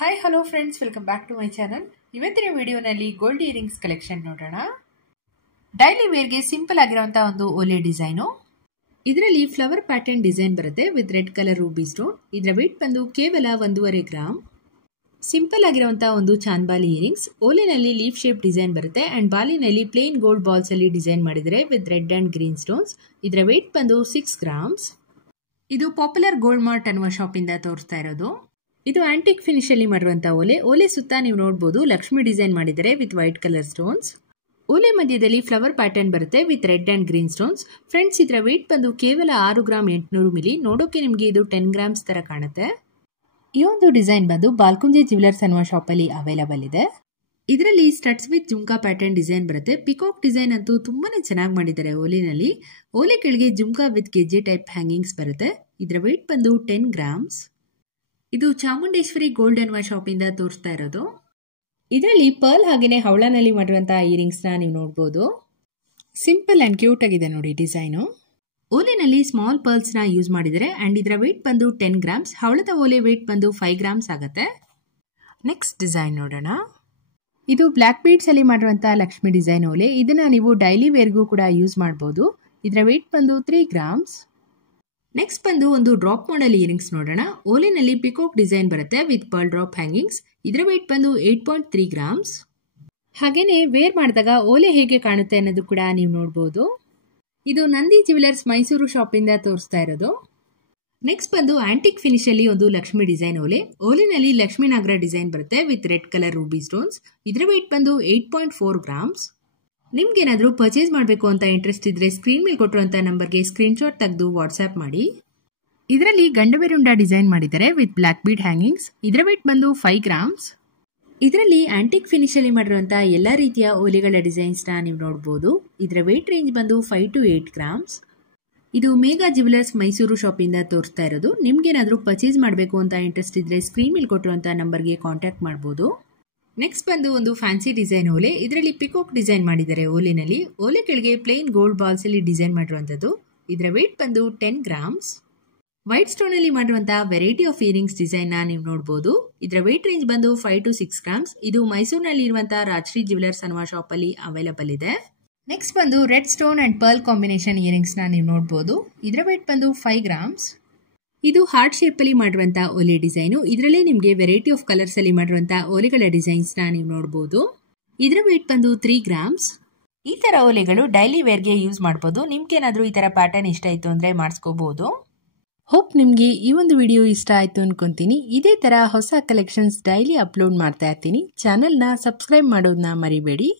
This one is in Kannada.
Hi hello friends, welcome back to my channel. ಇವತ್ತಿನ ವಿಡಿಯೋನಲ್ಲಿ ಗೋಲ್ಡ್ ಇಯರಿಂಗ್ಸ್ ಕಲೆಕ್ಷನ್ ನೋಡೋಣ. ಡೈಲಿ ವೇರ್ಗೆ ಸಿಂಪಲ್ ಆಗಿರುವಂತಹ ಒಂದು ಓಲೆ ಡಿಸೈನು. ಇದರಲ್ಲಿ ಫ್ಲವರ್ ಪ್ಯಾಟರ್ನ್ ಡಿಸೈನ್ ಬರುತ್ತೆ with red colour ruby stone. ಇದರ ವೇಟ್ ಬಂದು ಕೇವಲ 1.5 ಗ್ರಾಮ್. ಸಿಂಪಲ್ ಆಗಿರುವಂತಹ ಒಂದು ಚಾಂದ್ಬಾಲಿ ಇಯರಿಂಗ್ಸ್. ಓಲೆನಲ್ಲಿ ಲೀಫ್ ಶೇಪ್ ಡಿಸೈನ್ ಬರುತ್ತೆ ಅಂಡ್ ಬಾಲಿನಲ್ಲಿ ಪ್ಲೇನ್ ಗೋಲ್ಡ್ ಬಾಲ್ಸ್ ಅಲ್ಲಿ ಡಿಸೈನ್ ಮಾಡಿದರೆ with red and green stones. ಇದರ ವೇಟ್ ಬಂದು 6 ಗ್ರಾಮ್ಸ್. ಇದು ಪಾಪ್ಯುಲರ್ ಗೋಲ್ಡ್ ಮಾರ್ಟ್ ಅನ್ನುವ ಶಾಪ್ ಇಂದ ತೋರಿಸ್ತಾ ಇರೋದು. ಇದು ಆಂಟಿಕ್ ಫಿನಿಶ್ ಅಲ್ಲಿ ಮಾಡಿರುವಂತಹ ಓಲೆ ಸುತ್ತ ನೀವು ನೋಡಬಹುದು ಲಕ್ಷ್ಮಿ ಡಿಸೈನ್ ಮಾಡಿದರೆ ವಿತ್ ವೈಟ್ ಕಲರ್ ಸ್ಟೋನ್ಸ್. ಓಲೆ ಮಧ್ಯದಲ್ಲಿ ಫ್ಲವರ್ ಪ್ಯಾಟರ್ನ್ ಬರುತ್ತೆ with red and green stones. Friends, ಇದರ ವೇಟ್ ಬಂದು ಕೇವಲ 6 ಗ್ರಾಮ್ 800 ಮಿಲಿ. ನೋಡೋಕೆ ನಿಮಗೆ ಇದು 10 ಗ್ರಾಮ್ಸ್ ತರ ಕಾಣುತ್ತೆ. ಈ ಒಂದು ಡಿಸೈನ್ ಬಂದು ಬಾಲ್ಕುಂಜೆ ಜ್ಯುವೆಲರ್ಸ್ ಅನ್ನುವ ಶಾಪ್ ಅಲ್ಲಿ ಅವೈಲಬಲ್ ಇದೆ. ಇದರಲ್ಲಿ studs with jhumka pattern design ಬರುತ್ತೆ. ಪಿಕಾಕ್ ಡಿಸೈನ್ ಅಂತೂ ತುಂಬಾನೇ ಚೆನ್ನಾಗಿ ಮಾಡಿದ್ದಾರೆ ಓಲೆನಲ್ಲಿ. ಓಲೆ ಕೆಳಗೆ ಜುಮ್ಕಾ ವಿತ್ ಗೆಜ್ಜೆ ಟೈಪ್ ಹ್ಯಾಂಗಿಂಗ್ಸ್ ಬರುತ್ತೆ. ಇದರ ವೇಟ್ ಬಂದು 10 ಗ್ರಾಮ್ಸ್. ಇದು ಚಾಮುಂಡೇಶ್ವರಿ ಗೋಲ್ಡ್ ಅನ್ನುವ ಶಾಪ್ ಇಂದ ತೋರಿಸ್ತಾ ಇರೋದು. ಇದರಲ್ಲಿ ಪರ್ಲ್ ಹಾಗೇನೆ ಹವಳನಲ್ಲಿ ಮಾಡಿರುವಂತಹ ಇಯರಿಂಗ್ಸ್ ನ ನೀವು ನೋಡಬಹುದು. ಸಿಂಪಲ್ ಅಂಡ್ ಕ್ಯೂಟ್ ಆಗಿದೆ ನೋಡಿ ಡಿಸೈನು. ಓಲೆನಲ್ಲಿ ಸ್ಮಾಲ್ ಪರ್ಲ್ಸ್ ನ ಯೂಸ್ ಮಾಡಿದರೆ ಅಂಡ್ ಇದರ ವೇಟ್ ಬಂದು 10 ಗ್ರಾಮ್ಸ್. ಹವಳದ ಓಲೆ ವೇಟ್ ಬಂದು 5 ಗ್ರಾಮ್ಸ್ ಆಗುತ್ತೆ. ನೆಕ್ಸ್ಟ್ ಡಿಸೈನ್ ನೋಡೋಣ. ಇದು ಬ್ಲಾಕ್ ಬೀಡ್ಸ್ ಅಲ್ಲಿ ಮಾಡಿರುವಂತಹ ಲಕ್ಷ್ಮಿ ಡಿಸೈನ್ ಓಲೆ. ಇದನ್ನ ನೀವು ಡೈಲಿ ವೇರ್ಗೂ ಕೂಡ ಯೂಸ್ ಮಾಡಬಹುದು. ಇದರ ವೇಟ್ ಬಂದು 3 ಗ್ರಾಮ್ಸ್. ನೆಕ್ಸ್ಟ್ ಬಂದು ಒಂದು ಡ್ರಾಪ್ ಮಾಡೆಲ್ ಇಯರಿಂಗ್ಸ್ ನೋಡೋಣ. ಓಲೆನಲ್ಲಿ ಪಿಕಾಕ್ ಡಿಸೈನ್ ಬರುತ್ತೆ ವಿತ್ ಪರ್ಲ್ ಡ್ರಾಪ್ ಹ್ಯಾಂಗಿಂಗ್ಸ್. ಇದರ ವೇಟ್ ಬಂದು 8.3 ಗ್ರಾಮ್ಸ್. ಹಾಗೇನೆ ವೇರ್ ಮಾಡಿದಾಗ ಓಲೆ ಹೇಗೆ ಕಾಣುತ್ತೆ ಅನ್ನೋದು ಕೂಡ ನೀವು ನೋಡಬಹುದು. ಇದು ನಂದಿ ಜ್ಯುವೆಲರ್ಸ್ ಮೈಸೂರು ಶಾಪ್ ಇಂದ ತೋರಿಸ್ತಾ ಇರೋದು. ನೆಕ್ಸ್ಟ್ ಬಂದು ಆಂಟಿಕ್ ಫಿನಿಶ್ ಅಲ್ಲಿ ಒಂದು ಲಕ್ಷ್ಮಿ ಡಿಸೈನ್ ಓಲೆ. ಓಲೆನಲ್ಲಿ ಲಕ್ಷ್ಮೀ ನಾಗರ ಡಿಸೈನ್ ಬರುತ್ತೆ with red colour Ruby stones. ಇದರ ವೇಟ್ ಬಂದು 8.4 ಗ್ರಾಮ್ಸ್. ನಿಮ್ಗೇನಾದ್ರೂ ಪರ್ಚೇಸ್ ಮಾಡಬೇಕು ಅಂತ ಇಂಟ್ರೆಸ್ಟ್ ಇದ್ರೆ ಸ್ಕ್ರೀನ್ ಮೇಲೆ ಕೊಟ್ಟಿರುವಂತ ನಂಬರ್ಗೆ ಸ್ಕ್ರೀನ್ ಶಾಟ್ ತೆಗೆದು ವಾಟ್ಸ್ಆಪ್ ಮಾಡಿ. ಇದರಲ್ಲಿ ಗಂಡಬೇರುಂಡ ಡಿಸೈನ್ ಮಾಡಿದ್ದಾರೆ ವಿತ್ ಬ್ಲಾಕ್ ಬೀಡ್ ಹ್ಯಾಂಗಿಂಗ್ಸ್. ಇದರ ವೇಟ್ ಬಂದು 5 ಗ್ರಾಮ್ಸ್. ಇದರಲ್ಲಿ ಆಂಟಿಕ್ ಫಿನಿಶ್ ಅಲ್ಲಿ ಮಾಡಿರುವಂತಹ ಎಲ್ಲಾ ರೀತಿಯ ಓಲೆಗಳ ಡಿಸೈನ್ಸ್ ನ ನೀವು ನೋಡಬಹುದು. ಇದರ ವೇಟ್ ರೇಂಜ್ ಬಂದು 5 to 8 ಗ್ರಾಮ್ಸ್. ಇದು ಮೇಘಾ ಜ್ಯುವೆಲರ್ಸ್ ಮೈಸೂರು ಶಾಪ್ ಇಂದ ತೋರಿಸ್ತಾ ಇರೋದು. ನಿಮ್ಗೇನಾದ್ರೂ ಪರ್ಚೇಸ್ ಮಾಡಬೇಕು ಅಂತ ಇಂಟ್ರೆಸ್ಟ್ ಇದ್ರೆ ಸ್ಕ್ರೀನ್ ಮೇಲೆ ಕೊಟ್ಟಿರುವಂತಹ ನಂಬರ್ಗೆ ಕಾಂಟ್ಯಾಕ್ಟ್ ಮಾಡಬಹುದು. ನೆಕ್ಸ್ಟ್ ಬಂದು ಒಂದು ಫ್ಯಾನ್ಸಿ ಡಿಸೈನ್ ಓಲೆ. ಇದರಲ್ಲಿ ಪಿಕಾಕ್ ಡಿಸೈನ್ ಮಾಡಿದ್ದಾರೆ ಓಲೆನಲ್ಲಿ. ಓಲೆ ಕೆಳಗೆ ಪ್ಲೇನ್ ಗೋಲ್ಡ್ ಬಾಲ್ಸ್ ಅಲ್ಲಿ ಡಿಸೈನ್ ಮಾಡಿರುವಂತದ್ದು. ಇದರ ವೇಟ್ ಬಂದು 10 ಗ್ರಾಮ್ಸ್. ವೈಟ್ ಸ್ಟೋನ್ ಅಲ್ಲಿ ಮಾಡಿರುವಂತಹ ವೆರೈಟಿ ಆಫ್ ಇಯರಿಂಗ್ಸ್ ಡಿಸೈನ್ ನ ನೀವು ನೋಡಬಹುದು. ಇದರ ವೇಟ್ ರೇಂಜ್ ಬಂದು 5 to 6 ಗ್ರಾಮ್ಸ್. ಇದು ಮೈಸೂರಿನಲ್ಲಿ ಇರುವಂತಹ ರಾಜಶ್ರೀ ಜ್ಯುವೆಲರ್ಸ್ ಅನ್ನುವ ಶಾಪ್ ಅಲ್ಲಿ ಅವೈಲಬಲ್ ಇದೆ. ನೆಕ್ಸ್ಟ್ ಬಂದು red stone and pearl combination earrings ನ ನೀವು ನೋಡಬಹುದು. ಇದರ ವೇಟ್ ಬಂದು 5 ಗ್ರಾಮ್ಸ್. ಇದು ಹಾರ್ಟ್ ಶೇಪ್ ಅಲ್ಲಿ ಮಾಡಿರುವಂತಹ ಓಲೆ ಡಿಸೈನು. ಇದರಲ್ಲಿ ನಿಮಗೆ ವೆರೈಟಿ ಆಫ್ ಕಲರ್ಸ್ ಅಲ್ಲಿ ಮಾಡಿರುವಂತಹ ಓಲೆಗಳ ಡಿಸೈನ್ಸ್ ನ ನೀವು ನೋಡಬಹುದು. ಇದರ ವೇಟ್ ಬಂದು 3 ಗ್ರಾಮ್ಸ್. ಈ ತರ ಓಲೆಗಳು ಡೈಲಿ ವೇರ್ಗೆ ಯೂಸ್ ಮಾಡಬಹುದು. ನಿಮ್ಗೆ ಏನಾದ್ರೂ ಈ ತರ ಪ್ಯಾಟರ್ನ್ ಇಷ್ಟ ಆಯ್ತು ಅಂದ್ರೆ ಮಾಡಿಸ್ಕೋಬಹುದು. ಹೋಪ್ ನಿಮ್ಗೆ ಈ ಒಂದು ವಿಡಿಯೋ ಇಷ್ಟ ಆಯ್ತು ಅನ್ಕೊಂತೀನಿ. ಇದೇ ತರ ಹೊಸ ಕಲೆಕ್ಷನ್ಸ್ ಡೈಲಿ ಅಪ್ಲೋಡ್ ಮಾಡ್ತಾ ಇರ್ತೀನಿ. ಚಾನೆಲ್ ನ ಸಬ್ಸ್ಕ್ರೈಬ್ ಮಾಡೋದನ್ನ ಮರಿಬೇಡಿ.